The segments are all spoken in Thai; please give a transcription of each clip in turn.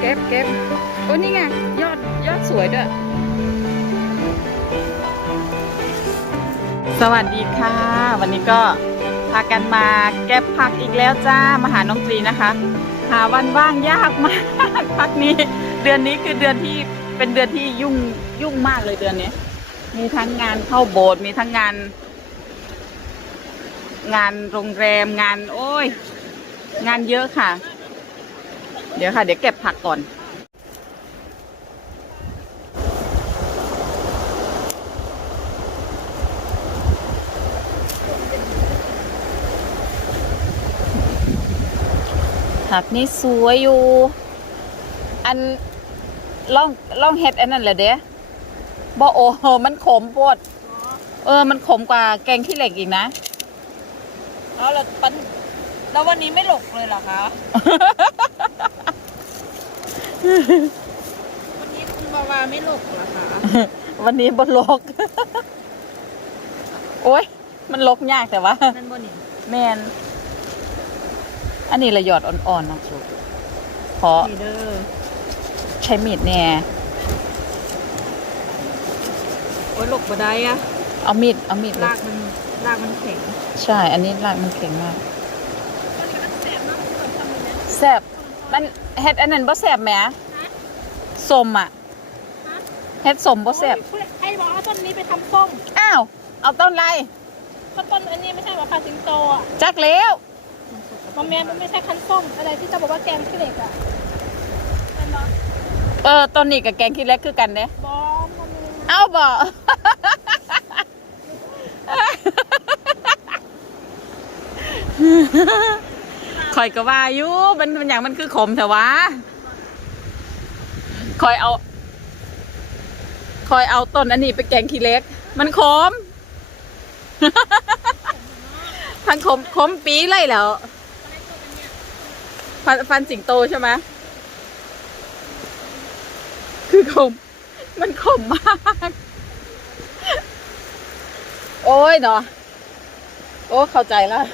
เก็บเก็บเก็บโอ้นี่ไง ยอดยอดสวยด้วย สวัสดีค่ะ วันนี้ก็พากันมาเก็บผักอีกแล้วจ้ามาหาน้องตรีนะคะ หาวันว่างยากมากพักนี้ เดือนนี้คือเดือนที่เป็นเดือนที่ยุ่งยุ่งมากเลยเดือนนี้ มีทั้งงานเข้าโบสถ์มีทั้งงาน งานโรงแรมงาน โอ้ย งานเยอะค่ะ เดี๋ยวค่ะ เดี๋ยวเก็บผักก่อน ผักนี่สวยอยู่ อันล่องล่องเฮ็ดอันนั้นแหละเด้บ่โอ้โหมันขมปวด เออ มันขมกว่าแกงขี้เหล็กอีกนะแล้วเราปันแล้ววันนี้ไม่หลกเลยเหรอคะ วันนี้คุณบาวาไม่หลกเหรอคะวันนี้บนลก โอ้ย มันลกยากแต่ว่า นั่นบนนี่แมน อันนี้ละหยอดอ่อนๆนะลูกขอนี่เด้อใช้มีดแน่โอ้ยหลกบ่ได้อะเอามีด เอามีดเลรายกมันรากมันแข็ง ใช่ อันนี้รากมันแข็งมาก แซบ มันเฮ็ดอันนั้นบ่แซบแหมสมอะเฮ็ดสมบ่แซบโอ้ยไอ้บอกเอาต้นนี้ไปทำส้มอ้าว เอาต้นไรก็ต้นอันนี้ไม่ใช่ว่าคาสิงโตอะจักแล้วมันแมนมันไม่ใช่คันส้มอะไรที่จะบอกว่าแกงขี้เหล็กอะเป็นบอเออต้นนี้กับแกงขี้เล็กคือกันเด้บอมมันมีเอ้าบ่ คอยก็ว่าอยู่มันมันอย่างมันคือขมแต่ว่าคอยเอาคอยเอาต้นอันนี้ไปแกงขี้เล็ก มันขมทั้งขมขมปีเลยแล้วฟันฟันสิงโตใช่ไหมคือขม มันขมมาก โอ้ยเนาะโอ้เข้าใจแล้ว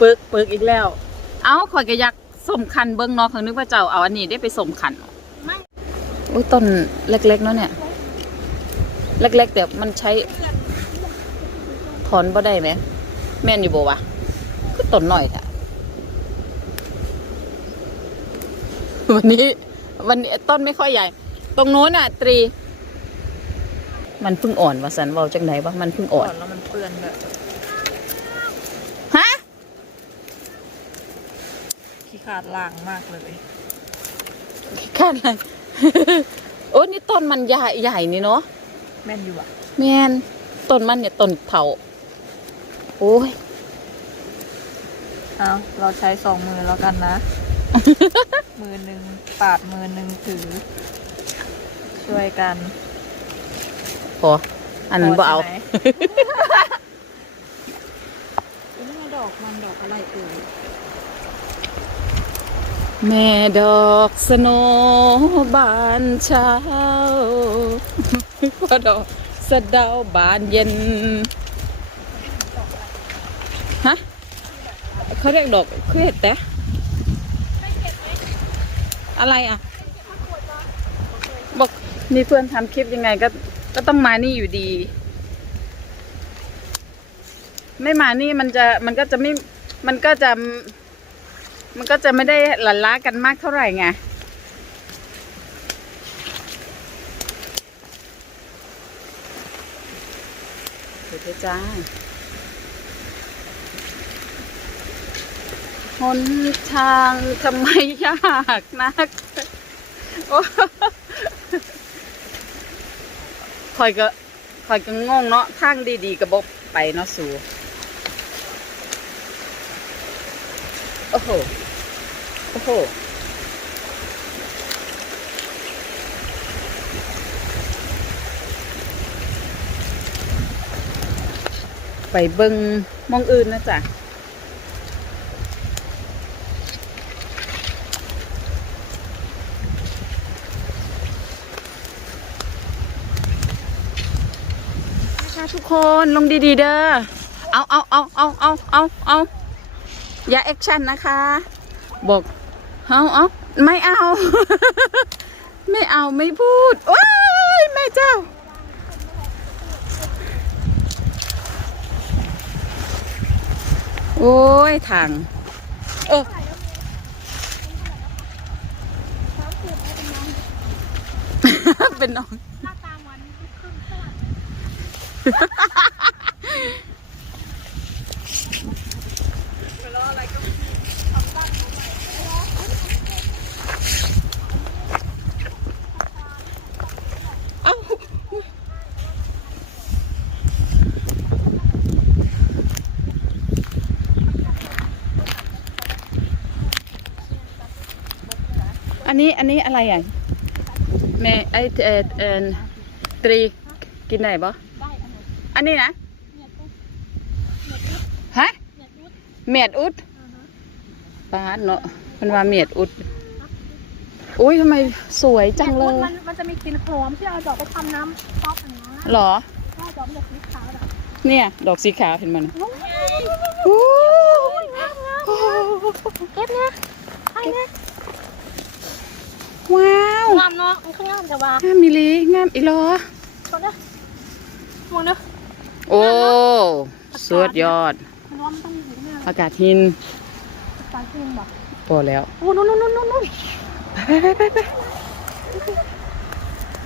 ปึกปึกอีกแล้ว เอ้าข่อยก็อยากสมคันเบิ้งเนาะเขานึกว่าเจ้าเอาอันนี้ได้ไปสมคันอุ้ยต้นเล็กๆเนาะเนี่ย เล็กๆแต่มันใช้ ถอนบ่ได้ไหม แม่นอยู่บ่วะคือต้นหน่อยแท้วันนี้ วันนี้ต้นไม่ค่อยใหญ่ ตรงโน้นอะ ตรี มันเพิ่งอ่อนวะสันเวาจังไหนวะมันเพิ่งอ่อนแล้วมันเปื้อนแบบ ฮะ ขี้ขาดล่างมากเลยขาดอะไรโอ้นี่ต้นมันใหญ่ใหญ่นี่เนาะแม่นอยู่อะแมนต้นมันเนี่ยต้นเถาโอ้ยเอาเราใช้สองมือแล้วกันนะ มือหนึ่งปาดมือหนึ่งถือ ช่วยกันพออันนั้นบ่เอาใช่ไหมนี่มันดอกมันดอกอะไรเอ่ย แม่ดอกสโนบานเช้าพ่อดอกสะดาวบานเย็น ฮะ เขาเรียกดอกเครียดแต่อะไรอะ บอกนี่เพื่อนทำคลิปยังไงก็ ก็ต้องมานี่อยู่ดี ไม่มานี่มันจะ มันก็จะไม่ มันก็จะ มันก็จะไม่ได้หลั่นล้ากันมากเท่าไหร่ไงเดี๋ยวจ้าหนทางทำไมยากนักโอ้คอยก็คอยก็งงเนาะทางดีๆกับบไปเนาะสูโอ้โห โอ้โหไปเบิงมองอื่นนะจ๊ะค่ะทุกคนลงดีๆเด้อ เอาเอาเอาเอาเอาเอาเอาอย่าแอคชั่นนะคะ บอก เอาเอาไม่เอา ไม่เอาไม่พูดว้ายแม่เจ้า โอ้ยทางเออเป็นน้องหน้าตามันครึ่งเท่าไหร่เนนี้อันนี้อะไรอะแม่ไอเออเออตรีกินได้ปะได้อันไหนอันนี้นะเนี่ยตุ๊กฮะเนี่ยตุ๊กเมียดอุดอ่าฮะปาดเนาะมันว่าเมียดอุดอุ้ยทำไมสวยจังเลนี่ยมันมันจะมีกลิ่นหอมที่เอาดอกไปทำน้ำซอสอย่างนี้หรอใช่ดอกมันจะสีขาวแบบเนี่ย ดอกสีขาวเห็นมันโอ้ยโอ้งามงามเก็บเนี่ยไอ้เนี่ย ว้าวงามเนาะมันข้างงามแต่ว่างามมิลีงามอีหลอตัวเนี้ยมองเนาะโอ้สุดยอด มันว่ามันต้องมีอยู่เนี่ยอากาศหินสายเพียงแบบพอแล้วโอ้นู่นนู่นนู่นนู่นนู่นไปไปไปไป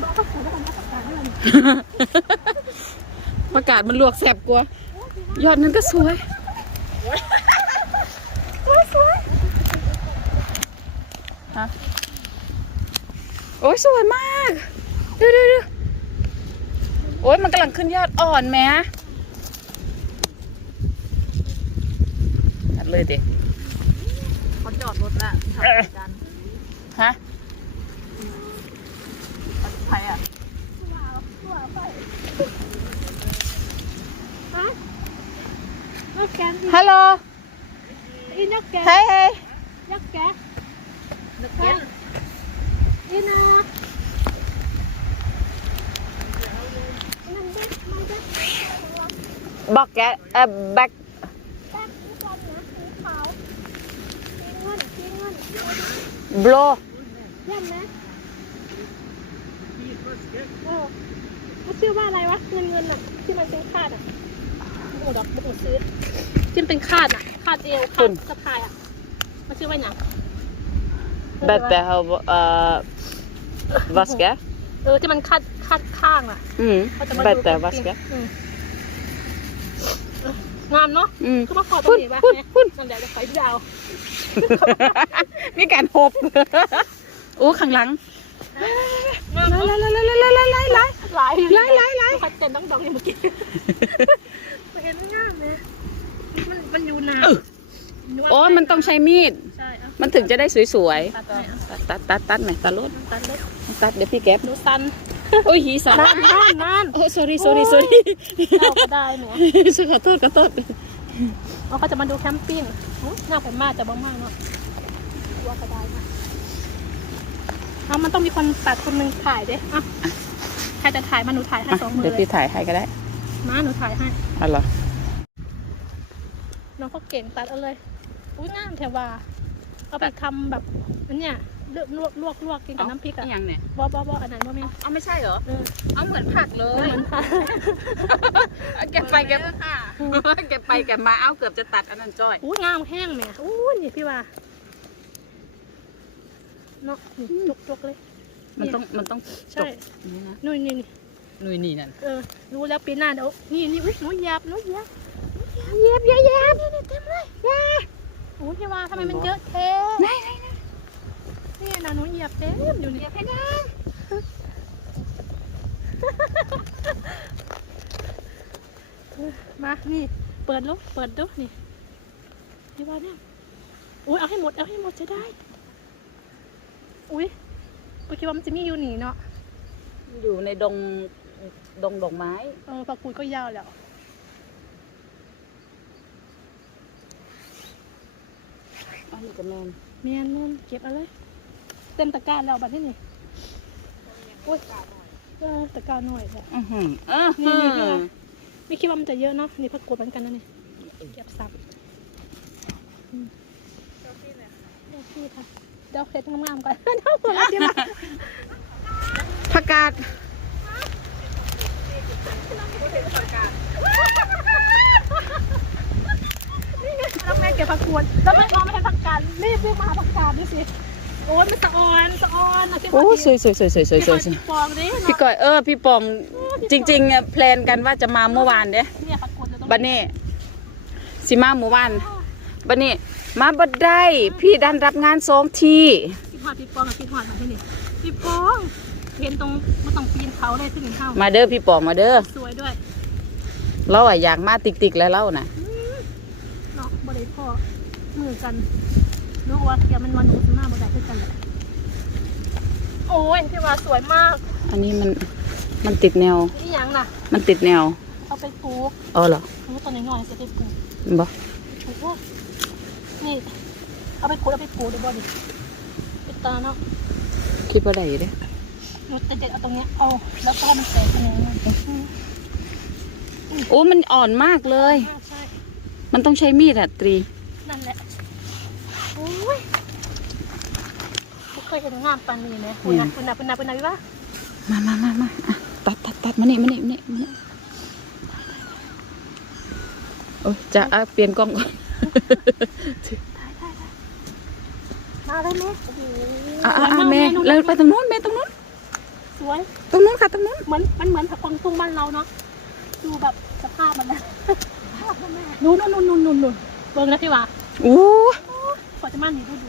บอกก็สวยแล้วกันนะประกาศให้เลยประกาศมันลวกแสบกว่ายอดนั้นก็สวยฮะ โอ้ยสวยมาก ดูดูดูโอ้ยมันกำลังขึ้นยอดอ่อนแม้อัดเลยดิเขาจอดรถละทำกันฮะใครอะว้าวว้าวไปฮะนักแกนฮัลโหลอีนักแกนเฮ้ยเฮ้ย นักแกนนึกเก็ตอีนานั่นเด็กมันเด็กบอกแกเอ่อแบ็คแป้งทุกวันนะสีขาวสีเงินสีเงินบลเยี่ยมนะโอ้มันชื่อว่าอะไรวะ เงินเงินอะที่มันเป็นคาดอะโอ้ดอกบุกซื้อที่มันเป็นคาดอะคาดเอวคาดสะพายอะมันชื่อว่าหยัง แบตแต่เขาเอ่อ วัสแกเออที่มันคาดคาดข้างอะอืมเขาจะมาแบดูตแต่วัสแกอืมงามเนาะอืม คือมาขอตรงนี้ป่ะพุ่นเนี่ยพุ่น นั่นเดี๋ยวจะไปที่ดาวมีการหบโอ้ข้างหลังงามไล่เนาะไล่ไล่ไล่ไล่ไล่ไล่ หลายไล่ไล่ไล่ขัดเต็มต้องดอกเลยเมื่อกี้เห็นงามไหมมันมันอยู่นานโอ้มันต้องใช้มีด ใช่เอามันถึงจะได้สวยตัดไปเอาๆตัดตัดตัดตัดไหมตัดรถตัดเลย ตัดเดี๋ยวพี่แก๊บดูสันโอ้ยหีสันนานนานนานโอ้ sorry sorry sorry เราก็ได้หนูขอโทษขอโทษเราก็จะมาดูแคมปิ้งโอ้น่าไปมากแต่บ้มากเนาะว่าก็ได้นะเอามันต้องมีคนตัดคนหนึ่งถ่ายเด้อะใครจะถ่ายมาหนูถ่ายให้อะสองมือเดี๋ยวเลพี่ยถ่ายให้ก็ได้มาหนูถ่ายให้เอ๋อเหรอน้องเขาเก่งตัดเอาเลยอุ้ยงามแถวว่าเอาไปทำแบบอันเนี้ย ลวกลวกลวกลวกกินกับน้ำพริกอะอย่างเนี่ยบอบอบออันนั้นบ่แม่นเอาไม่ใช่เหรอเออเอาเหมือนผักเลเหยมือนค่ะเก็บไปเก็บเก็บไปเก็บมาเอาเกือบจะตัดอันนั้นจ้อยอุ้ยงามแห้งแหม่อุ้ยนี่พี่ว่าเนาะนี่จุกจุกเลย มันต้องมันต้องใช่จบนี่นะนู่นนี่นี่นุยนี่นั่นเออรู้แล้วปีหน้าเดี๋ยวนี่นี่อุ้ยหนูเหยียบหนูเหยียบเหยียบเหยียบเหยียบนี่นี่เต็มเลยเหยียบโอ้ยพี่ว่าทำไมมันเยอะเทไหนไหน นี่นะหนูเหยียบเต็มอยู่นี่เหยียบให้ได้มา นี่ เปิดลูกเปิดดูนี่พี่ว่าเนี่ยอุ้ยเอาให้หมด เอาให้หมดจะได้ อุ้ยกูคิดว่ามันจะมีอยู่หนีเนาะ อยู่ในดง ดงดอกไม้ เออปากกูดก็ยาวแล้ว อันนี้ก็แมนเมียนเมียนเก็บเอาเลย เต็มตะกร้าแล้วบัดนี้นี่อุ้ยเออตะกร้าหน่อยแหละอือหืออือนี่หืนี่พี่อว่าไม่คิดว่ามันจะเยอะเนาะนี่ผักกูดเหมือนกันนะนี่เก็บสับอืมเจ้าที่ค่ะเดี๋ยวเพชรงามๆก่อนเดี๋ยวหัวเราะที่มาผักกาดนี่ไงน้องแม่เก็บผักกวดแล้วแม่มองไม่เห็นผักกาดรีบวิ่งมาหาผักกาดดูสิ โอ้ยมันสะออนสะออนนะพี่โอ้สวยสวยสวยสวยสวยสวยสวยพี่ปองดิพี่ก้อยเออพี่ปองจริงๆอะแพลนกันว่าจะมาเมื่อวานเด้เนี่ยผักกวดอยู่ตรงบัดนี้สิมาเมื่อวานบัดนี้มาบัดได้พี่ดันรับงานสองทีพี่หอดพี่ปองกับพี่หอดมาที่นี่พี่ปองเห็นตรงมันต้องปีนเขาเลยถึงเข้ามาเด้อพี่ปองมาเด้อสวยด้วยเราอะอยากมาติกๆแล้วเล่าน่ะเนาะบ่ได้พ่อมือกันรู้ว่าเดี๋ยวมันมันหนูหน้า บ่ได้คือกันแหละโอ้ยพี่ว่าสวยมาก อันนี้มันมันติดแนว นี่ยังน่ะ มันติดแนว เอาไปปลูกเออเหรอหนูตัวน้อยๆจะได้ปลูกบ่ปลูกว่านี่ เอาไปปลูกเอาไปปลูกดูบ่ดิเป็นตาเนาะคิดว่าได้อยู่เด้หนูจะเด็ดเอาตรงเนี้ยเอาแล้วก็มันแตกตรงนี้อืมโอ้มันอ่อนมากเลยใช่มันต้องใช้มีดอะตรี นั่นแหละโอ้ยบ่เค ยเห็นงามปานนี้เลยคุณนะคุณนะคุณนะคุณนะพี่ว่ามามามามาอะตัดตัดตัดมานี่มานี่มานี่มานี่โอ้ยจะอะเปลี่ยนกล้องก่อนมาได้ไหมโอ้โหอะอะสวยอะมากแม่หนูเราไปตรงนู้นแม่ตรงนู้นสวย ตรงนู้นค่ะตรงนู้นเหมือนมันเหมือนผักกวางตุ้งบ้านเราเนาะดูแบบสภาพมันนะนู่นนู่นนู่นนู่นนู่นเบิ่งนะพี่ว่าโอ้ ขอจะมาหนีดูดู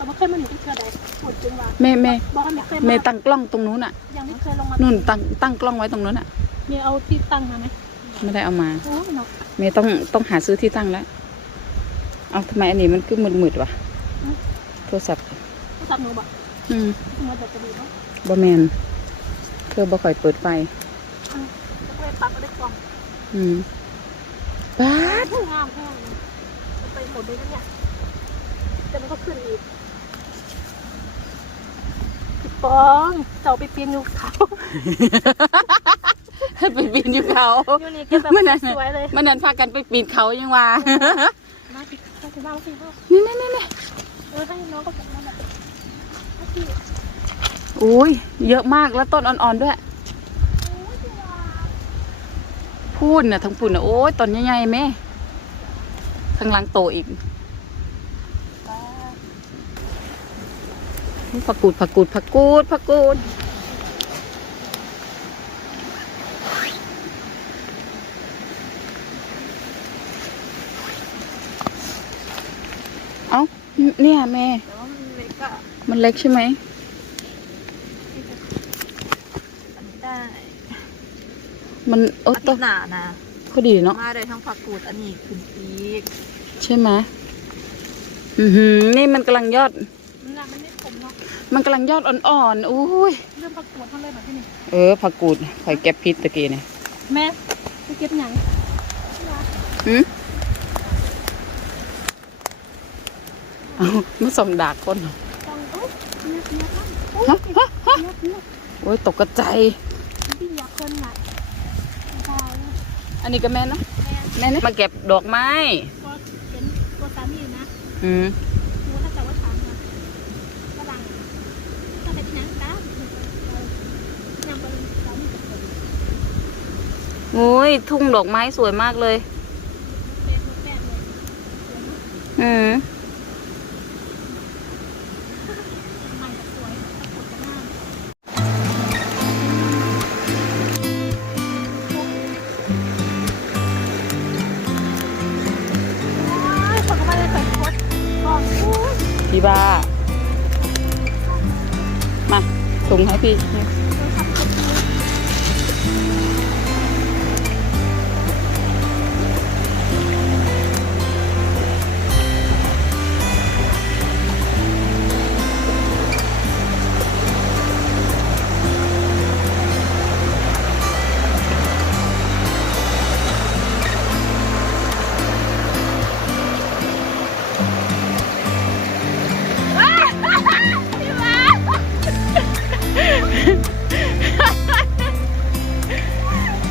แต่ไม่เคยมาหนีที่เกิดใดหมดจริงว่าแม่แม่บอกว่าไม่เคยแม่มาตั้งกล้องตรงนู้นอะยังไม่เคยลงมานู่นตั้งตั้งกล้องไว้ตรงนู้นอะ มีเอาที่ตั้งมาไหมไม่ได้เอามาโอ้เนาะแม่ต้องต้องหาซื้อที่ตั้งแล้วเอาทำไมอันนี้มันคือมืดๆวะโทรศัพท์ ก็ตัดหนูบอกอืมหนูจะจะดีเนาะบ่แมนเธอบ่ค่อยเปิดไฟอืมจะไปปักเอาได้กล่องอืมป้าดงามแค่เลยไปหมดเลยนะเนี่ยแต่มันก็ขึ้นอีกพี่ ปองเจ้าไปปีนอยู่เขา ไปปีนอยู่เขาอยู่นี่ก็แบบมันนั่นสวยเลย มันนั่นพากันไปปีนเขายังว่ามาสิมาสิมาสิมานี่นี่นี่นี่เออให้น้องก็จะมาแบบมาสิอุ้ยเยอะมากแล้วต้นอ่อนๆด้วยพูดน่ะทั้งปุ่นน่ะโอ้ยต้นใหญ่ๆแม่ข้างหลังโตอีก ผักกูดผักกูดผักกูดผักกูดเอ้าเนี่ยแม่มันเล็กใช่ไหมได้มันโอ้ตหนานะพอดีเนาะมาได้ทั้งผักกูดอันนี้ขึ้นปีก ใช่ไหมอือหือนี่มันกำลังยอด มันน่ะมันไม่ขมเนาะมันกำลังยอดอ่อนๆอุ้ยเริ่มประกวดเขาเลยแบบที่นี่เออผักกูดข่อยเก็บพิษตะกี้เนี่ยแม่ไปเก็บหยังหืมเอามาส่งดากคนเหรอต้องโอ้ยเนี่ยเนี่ยท่านโอ้ยเนี่ยเนี่ยโอ้ยตกกระใจายพี่อยากคนน่ะตายอันนี้ก็แม่นเนอะแม่แม่นะมาเก็บดอกไม้ก็เห็นตัวสามีนะอืม รู้ถ้าจะว่าถามนะฝรั่งถ้าเป็นหนังตายังเป็นสามีกับคน โอ้ยทุ่งดอกไม้สวยมากเลย อืมพี่บ้า มาส่งให้พี่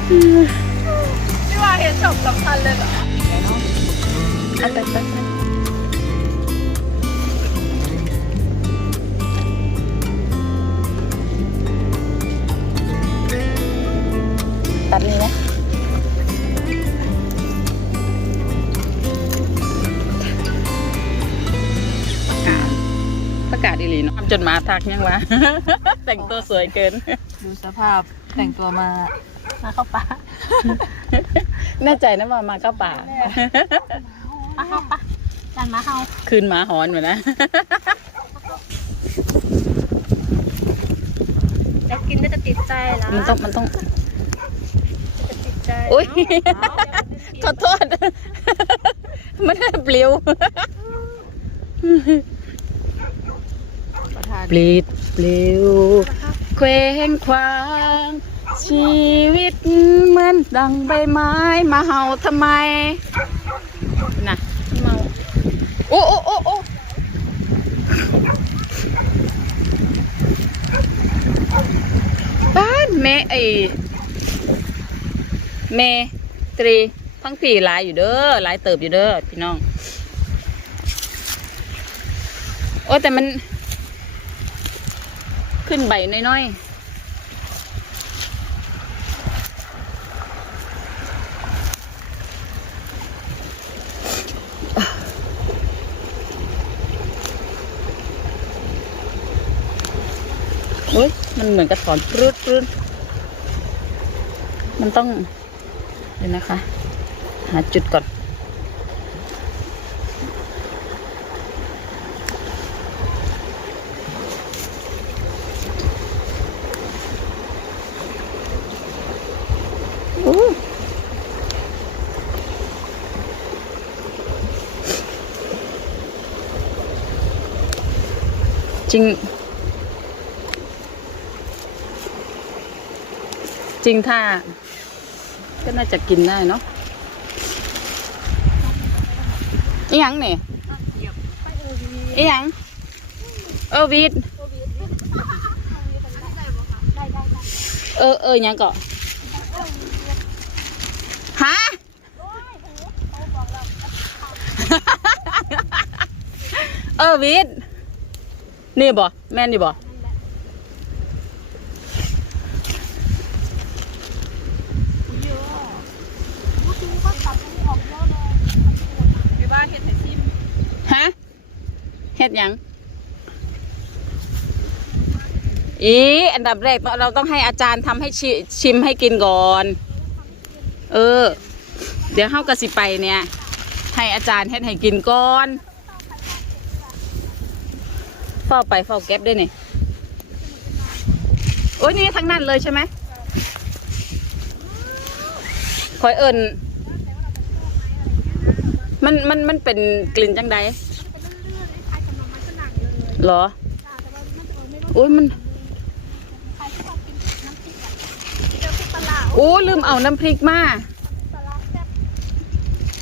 พี่ว่าเห็นจบสำคัญเลยเหรออันนั้นตัดนี้นะประกาศอีหลีเนาะำจนมาทักยังวะ แต่งตัวสวยเกิน ดูสภาพแต่งตัวมา มาเข้าป่าแน่ใจนะว่ามาเข้าป่า มาเข้าป่าจานมาเข้าคืนหมาหอนเหมือนนะจะกินก็จะติดใจแล้วมันต้องมันต้องจะติดใจอุ้ยขอโทษมันปลิวประทานปลิดปลิวเคว้งคว้าง ชีวิตเหมือนดังใบไม้มาเห่าทำไมน่ะเมาโอ้โอ้โอ้โอ้บ้านเมไอเมตรีทั้งผีหลายอยู่เด้อหลายเติบอยู่เด้อพี่น้อง โอ้แต่มัน ขึ้นใบน้อยๆ มันเหมือนกระถอนปรุดปรุดมันต้องเดี๋ยวนะคะ หาจุดก่อนอู้จริง ริงถ้า ก็น่าจะกินได้เนาะอีหยังเนี่ยอีหยังเออวีดเออเออยังเกาะฮะเออวิทนี่บ่แม่นนี่บ่ พี่บ้านเห็นแต่ซิม ฮะเฮ็ ดยังอีอันดับแรกเราต้องให้อาจารย์ทำให้ชิชิมให้กินก่อน เออ เดี๋ยวเฮากระสิไปเนี่ย ให้อาจารย์เฮ็ดให้กินก่อนเฝ้าไปเฝ้าเก็บด้วยนี่โอ้ยนี่ทั้งนั้นเลยใช่ไหมคอยเอิญมันมันมันเป็นกลิ่นจังใด เหรอโอ้ยมันโอ้ลืมเอาน้ำพริกมา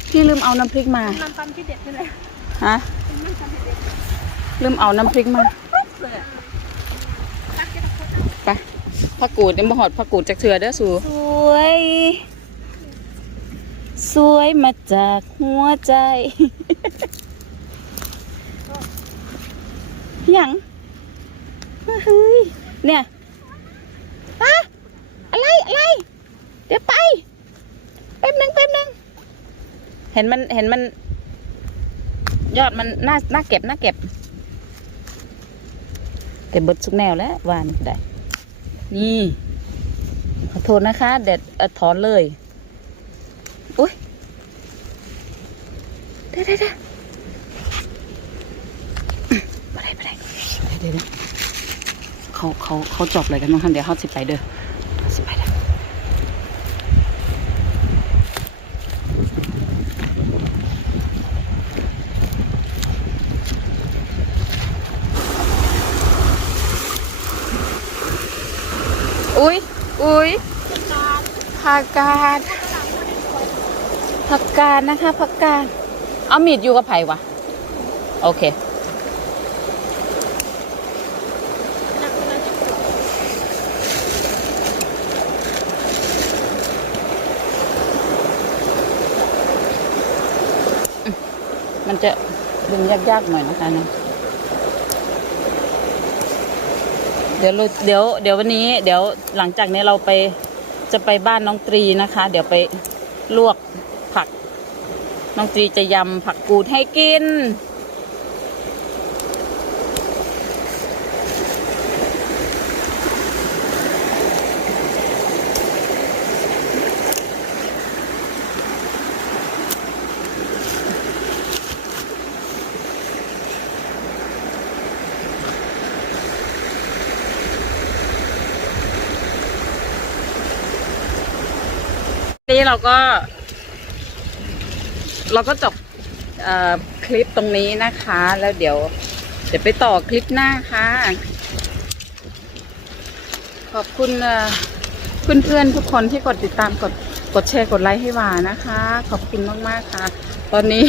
พี่ลืมเอาน้ำพริกมาน้ำตำที่เด็ดนี่เลยฮะลืมเอาน้ำพริกมาไปผักกูดเนี่ยมาหอดผักกูดจากเถื่อเด้อสูสวย สวยมาจากหัวใจ ห ยังเฮ้ยเนี่ยอะอะไรอะไร เดี๋ยวไปแป๊บนึงแป๊บนึงเห็นมันเห็นมัน ยอดมันน่าน่าเก็บน่าเก็บเก็บเบิดสุกแนวแล้ววานได้ นี่ ขอโทษนะคะเด็ดเออถอนเลย อุ้ยเด้เด้เด้ไปได้ไปได้ เดี๋ยวเขาเขาเขาจบเลยกันมั้งคะเดี๋ยวเขาสิไปเด้อสิไปเด้ออุ้ยอุ้ยผักกาดผักกาดนะคะผักกาดเอามีดอยู่กับไผ่วะ โอเค มันจะดึงยากๆหน่อยนะคะเนี่ยเดี๋ยวเราเดี๋ยวเดี๋ยววันนี้ เดี๋ยวหลังจากนี้เราไปจะไปบ้านน้องตรีนะคะ เดี๋ยวไปลวกผัก น้องตรีจะยำผักกูดให้กิน เราก็ เราก็จบคลิปตรงนี้นะคะ แล้วเดี๋ยว เดี๋ยวไปต่อคลิปหน้าค่ะ ขอบคุณเอ่อเพื่อนๆทุกคนที่กดติดตามกดกดแชร์กดไลค์ให้หวานะคะ ขอบคุณมาก ๆ ค่ะ ตอนนี้